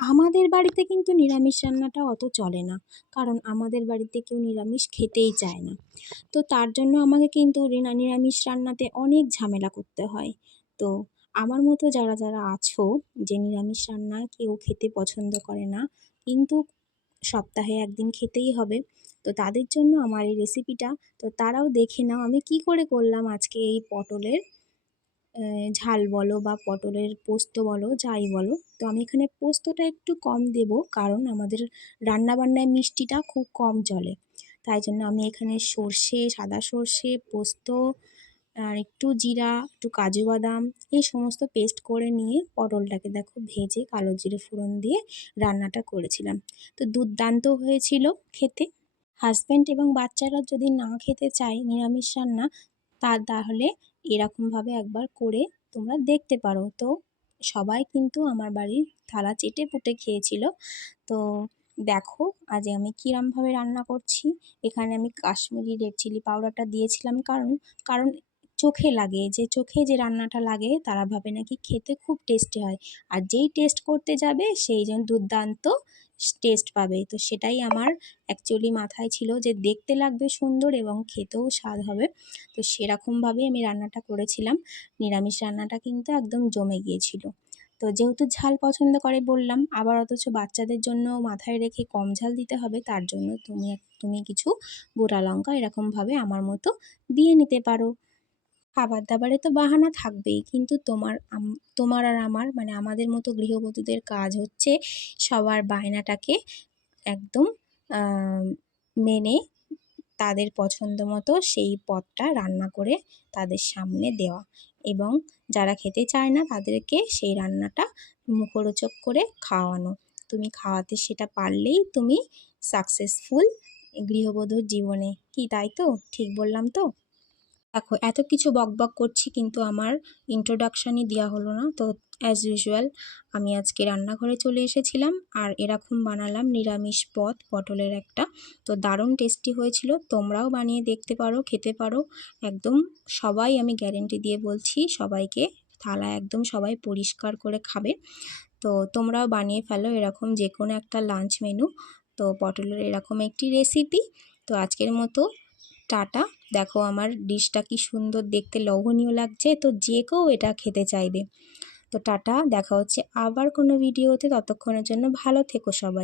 আমাদের বাড়িতে কিন্তু নিরামিষ রান্নাটা অত চলে না। কারণ আমাদের বাড়িতে কেউ নিরামিষ খেতেই চায় না। তো তার জন্য আমাকে কিন্তু নিরামিষ রান্নাতে অনেক ঝামেলা করতে হয়। তো আমার মতো যারা আছো যে নিরামিষ রান্না কেউ খেতে পছন্দ করে না, কিন্তু সপ্তাহে ১ দিন খেতেই হবে। তো তাদের জন্য আমার এই রেসিপিটা। তো তারাও দেখে নাও আমি কি করে করলাম আজকে এই পটলের ঝাল বলো বা পটলের পোস্ত বলো, যাই বলো। তো আমি এখানে পোস্তটা একটু কম দেবো, কারণ আমাদের রান্নাবান্নায় মিষ্টিটা খুব কম চলে। তাই জন্য আমি এখানে সর্ষে, সাদা সর্ষে, পোস্ত আর একটু জিরা, একটু কাজু বাদাম এই সমস্ত পেস্ট করে নিয়ে পটলটাকে দেখো ভেজে কালো জিরে ফোড়ন দিয়ে রান্নাটা করেছিলাম। তো দুর্দান্ত হয়েছিল খেতে। হাসব্যান্ড এবং বাচ্চারা যদি না খেতে চায় নিরামিষ রান্না, তাহলে এরকমভাবে একবার করে তোমরা দেখতে পারো। তো সবাই কিন্তু আমার বাড়ির থালা চেটেপুটে খেয়েছিল। তো দেখো আজ আমি কিরমভাবে রান্না করছি। এখানে আমি কাশ্মীরি রেড চিলি পাউডারটা দিয়েছিলাম, কারণ চোখে লাগে, যে চোখে যে রান্নাটা লাগে তারা ভাবে নাকি খেতে খুব টেস্টি হয়। আর যেই টেস্ট করতে যাবে সেই জন্য দুর্দান্ত টেস্ট পাবে। তো সেটাই আমার অ্যাকচুয়ালি মাথায় ছিল, যে দেখতে লাগবে সুন্দর এবং খেতেও স্বাদ হবে। তো সেরকমভাবেই আমি রান্নাটা করেছিলাম। নিরামিষ রান্নাটা কিন্তু একদম জমে গিয়েছিল। তো যেহেতু ঝাল পছন্দ করে বললাম, আবার অথচ বাচ্চাদের জন্য মাথায় রেখে কম ঝাল দিতে হবে, তার জন্য তুমি কিছু গোটা লঙ্কা এরকমভাবে আমার মতো দিয়ে নিতে পারো। খাবার দাবারে তো বাহানা থাকবেই, কিন্তু তোমার আর আমার মানে আমাদের মতো গৃহবধূদের কাজ হচ্ছে সবার বায়নাটাকে একদম আহ, মেনে তাদের পছন্দ মতো সেই পদটা রান্না করে তাদের সামনে দেওয়া, এবং যারা খেতে চায় না তাদেরকে সেই রান্নাটা মুখরোচক করে খাওয়ানো। তুমি খাওয়াতে সেটা পারলেই তুমি সাকসেসফুল গৃহবধূর জীবনে। কি তাই তো? ঠিক বললাম তো? দেখো এত কিছু বকবক করছি কিন্তু আমার ইন্ট্রোডাকশানই দেওয়া হলো না। তো অ্যাজ ইউজুয়াল আমি আজকে রান্নাঘরে চলে এসেছিলাম আর এরকম বানালাম নিরামিষ পদ পটলের একটা। তো দারুণ টেস্টি হয়েছিল, তোমরাও বানিয়ে দেখতে পারো, খেতে পারো। একদম সবাই, আমি গ্যারেন্টি দিয়ে বলছি, সবাইকে থালা একদম সবাই পরিষ্কার করে খাবে। তো তোমরাও বানিয়ে ফেলো এরকম যে কোনো একটা লাঞ্চ মেনু। তো পটলের এরকম একটি রেসিপি। তো আজকের মতো টাটা। দেখো আমার ডিশটা কি সুন্দর দেখতে, লোভনীয় লাগছে, তো যে কেউ এটা খেতে চাইবে। তো টাটা, দেখা হচ্ছে আবার কোনো ভিডিওতে, ততক্ষণের জন্য ভালো থেকো সবাই।